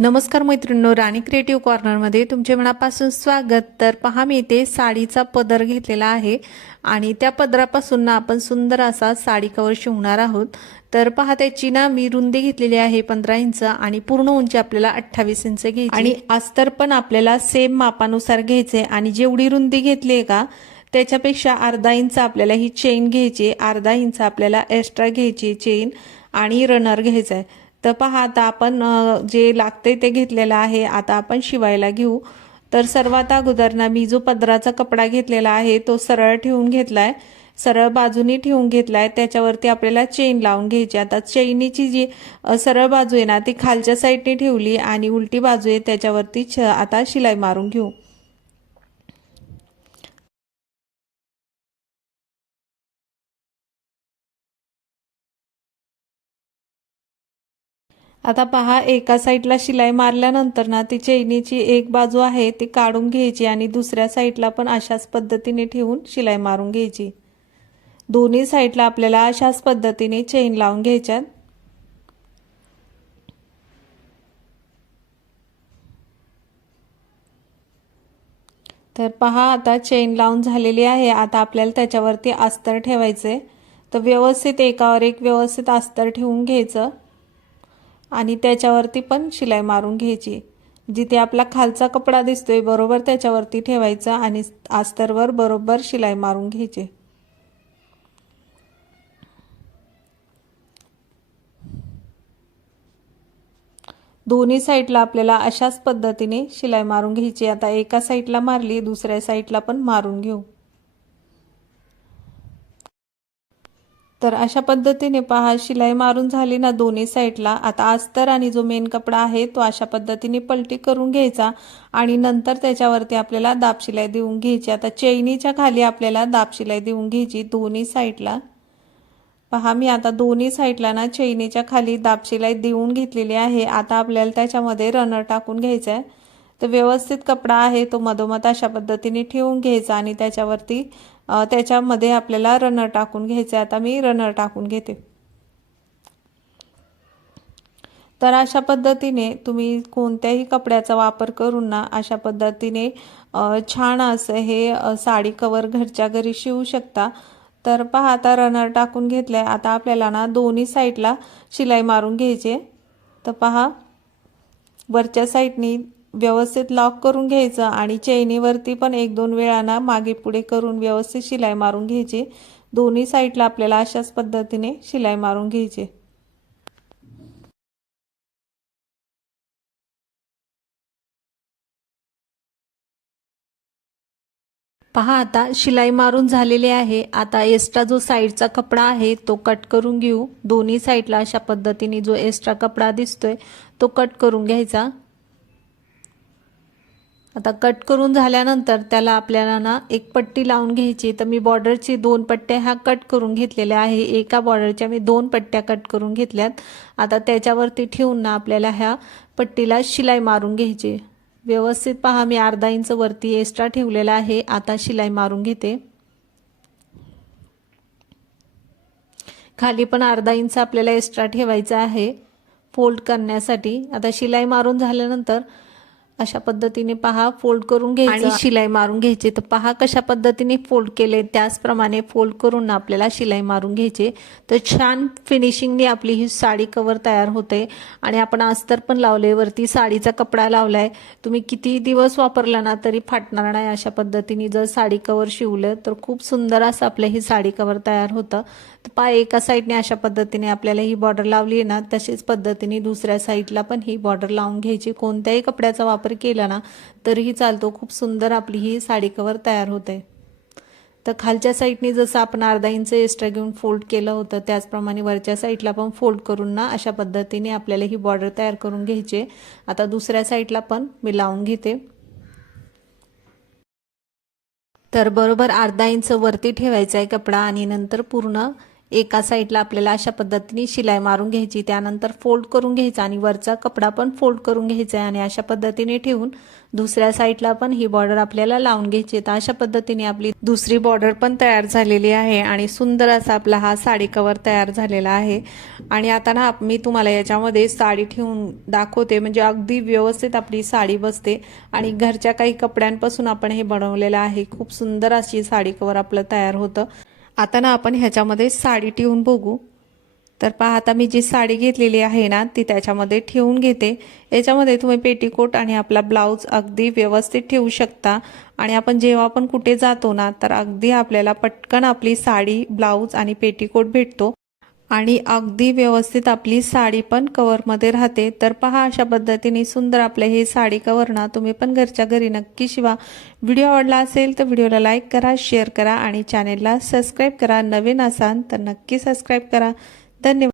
नमस्कार मैत्रिणींनो, राणी क्रिएटिव्ह कॉर्नरमध्ये तुमचे मनापासून स्वागत। तर पहा, मी इथे साडीचा पदर घेतलेला आहे आणि त्या पदरापासून ना आपण सुंदर असा साडी कवर शिवणार आहोत। तर पहा, त्याची ना मी रुंदी घेतलेली आहे 15 इंच आणि पूर्ण उंची आपल्याला 28 इंच घ्यायची आणि अस्तर पण आपल्याला सेम मापानुसार घ्यायचे आणि जेवढी रुंदी घेतली आहे का त्याच्यापेक्षा अर्धा इंच आपल्याला ही चेन घ्यायची, अर्धा इंच आपल्याला एक्स्ट्रा घ्यायची चेन आणि रनर घ्यायचा आहे। तर पहा, आता आपण जे लागते ते घेतलेलं आहे, आता आपण शिवायला घेऊ। तर सर्वात अगोदर ना मी जो पदराचा कपडा घेतलेला आहे तो सरळ ठेवून घेतलाय, सरळ बाजूनी ठेवून घेतलाय, त्याच्यावरती आपल्याला चेन लावून घ्यायची। आता चेनीची जी सरळ बाजू आहे ना ती खालच्या साईडने ठेवली आणि उलटी बाजू आहे त्याच्यावरती आता शिलाई मारून घेऊ। आता पहा, एका साईडला शिलाई मारल्यानंतर ना ती चेनीची एक बाजू आहे ती काढून घ्यायची आणि दुसऱ्या साईडला पण अशाच पद्धतीने ठेवून शिलाई मारून घ्यायची। दोन्ही साईडला आपल्याला अशाच पद्धतीने चेन लावून घ्यायच्यात। तर पहा, आता चेन लावून झालेली आहे। आता आपल्याला त्याच्यावरती अस्तर ठेवायचे। तर व्यवस्थित एकावर एक व्यवस्थित अस्तर ठेवून घ्यायचं आणि त्याच्यावरती पण शिलाई मारून घ्यायची। जिथे आपला खालचा कपडा दिसतोय बरोबर त्याच्यावरती ठेवायचा आणि अस्तरवर बरोबर शिलाई मारून घ्यायची। दोन्ही साईडला आपल्याला अशाच पद्धतीने शिलाई मारून घ्यायची। आता एका साईडला मारली, दुसऱ्या साईडला पण मारून घेऊ। तर अशा पद्धतीने पहा, शिलाई मारून झाली ना दोन्ही साईडला। आता अस्तर आणि जो मेन कपडा आहे तो अशा पद्धतीने पलटी करून घ्यायचा आणि नंतर त्याच्यावरती आपल्याला दाब शिलाई देऊन घ्यायची। आता चैनीच्या खाली आपल्याला दाब शिलाई देऊन घ्यायची दोन्ही साईडला। पहा, मी आता दोन्ही साईडला ना चैनीच्या खाली दाब शिलाई देऊन घेतलेली आहे। आता आपल्याला त्याच्यामध्ये रनर टाकून घ्यायचा आहे। तर व्यवस्थित कपडा आहे तो मधोमध अशा पद्धतीने ठेवून घ्यायचा आणि त्याच्यावरती त्याच्यामध्ये आपल्याला रनर टाकून घ्यायचे। आता मी रनर टाकून घेते। तर अशा पद्धतीने तुम्ही कोणत्याही कपड्याचा वापर करून ना अशा पद्धतीने छान असं हे साडी कवर घरच्या घरी शिवू शकता। तर पहा, आता रनर टाकून घेतलाय। आता आपल्याला ना दोन्ही साईडला शिलाई मारून घ्यायची। तर पहा, वरच्या साईडनी व्यवस्थित लॉक करून घ्यायचं आणि चैनीवरती पण एक दोन वेळा ना मागे पुढे करून व्यवस्थित शिलाई मारून घ्यायची। दोन्ही साईडला आपल्याला अशाच पद्धतीने शिलाई मारून घ्यायची। पहा, आता शिलाई मारून झालेली आहे। आता एक्स्ट्रा जो साईडचा कपडा आहे तो कट करून घेऊ। दोन्ही साईडला अशा पद्धतीने जो एक्स्ट्रा कपडा दिसतोय तो कट करून घ्यायचा। आता कट करून झाल्यानंतर त्याला आपल्याला ना एक पट्टी लावून घ्यायची। तर मी बॉर्डरची 2 पट्ट्या ह्या कट करून घेतलेल्या आहे। एका बॉर्डरच्या मी 2 पट्ट्या कट करून घेतल्यात। आता त्याच्यावरती ठेवून ना आपल्याला ह्या पट्टीला शिलाई मारून घ्यायची। व्यवस्थित पहा, मी अर्धा इंच वरती एक्स्ट्रा ठेवलेला आहे। आता शिलाई मारून घेते। खाली पण अर्धा इंच आपल्याला एक्स्ट्रा ठेवायचा आहे फोल्ड करण्यासाठी। आता शिलाई मारून झाल्यानंतर अशा पद्धतीने पहा फोल्ड करून घ्यायचं आणि शिलाई मारून घ्यायची। तर पहा कशा पद्धतीने फोल्ड केले त्याचप्रमाणे फोल्ड करून आपल्याला शिलाई मारून घ्यायची। तर छान फिनिशिंगने आपली ही साडी कवर तयार होते आणि आपण अस्तर पण लावले, वरती साडीचा कपडा लावलाय। तुम्ही किती दिवस वापरला ना तरी फाटणार नाही। अशा पद्धतीने जर साडी कवर शिवलं तर खूप सुंदर असं आपलं ही साडी कवर तयार होतं। तर पहा, एका साईडने अशा पद्धतीने आपल्याला ही बॉर्डर लावली ना तशीच पद्धतीने दुसऱ्या साईडला पण ही बॉर्डर लावून घ्यायची। कोणत्याही कपड्याचा वापर केला ना तरीही चालतो। खूप सुंदर आपली ही साडी कवर तयार होते। तर खालच्या साईडने जसं आपण अर्धा इंच एक्स्ट्रा घेऊन फोल्ड केलं होतं त्याचप्रमाणे वरच्या साईडला पण फोल्ड करून ना अशा पद्धतीने आपल्याला ही बॉर्डर तयार करून घ्यायची। आता दुसऱ्या साईडला पण मी लावून घेते। तर बरोबर अर्धा इंच वरती ठेवायचा आहे कपडा आणि नंतर पूर्ण एका साईडला आपल्याला अशा पद्धतीने शिलाई मारून घ्यायची, त्यानंतर फोल्ड करून घ्यायचा आणि वरचा कपडा पण फोल्ड करून घ्यायचा आहे आणि अशा पद्धतीने ठेवून दुसऱ्या साईडला पण ही बॉर्डर आपल्याला लावून घ्यायची। तर अशा पद्धतीने आपली दुसरी बॉर्डर पण तयार झालेली आहे आणि सुंदर असा आपला हा साडी कवर तयार झालेला आहे। आणि आता ना मी तुम्हाला याच्यामध्ये साडी ठेवून दाखवते, म्हणजे अगदी व्यवस्थित आपली साडी बसते आणि घरच्या काही कपड्यांपासून आपण हे बनवलेलं आहे। खूप सुंदर अशी साडी कवर आपलं तयार होतं। आता ना आपण ह्याच्यामध्ये साडी ठेवून बघू। तर पहा, आता मी जी साडी घेतलेली आहे ना ती त्याच्यामध्ये ठेवून घेते। याच्यामध्ये तुम्ही पेटीकोट आणि आपला ब्लाऊज अगदी व्यवस्थित ठेवू शकता आणि आपण जेव्हा आपण कुठे जातो ना तर अगदी आपल्याला पटकन आपली साडी, ब्लाऊज आणि पेटीकोट भेटतो आणि अगदी व्यवस्थित आपली साडी पण कवरमध्ये राहते। तर पहा, अशा पद्धतीने सुंदर आपले हे साडी कवर ना तुम्ही पण घरच्या घरी नक्की शिवा। व्हिडिओ आवडला असेल तर व्हिडिओला लाईक करा, शेअर करा आणि चॅनेलला सबस्क्राईब करा। नवीन असाल तर नक्की सबस्क्राईब करा। धन्यवाद।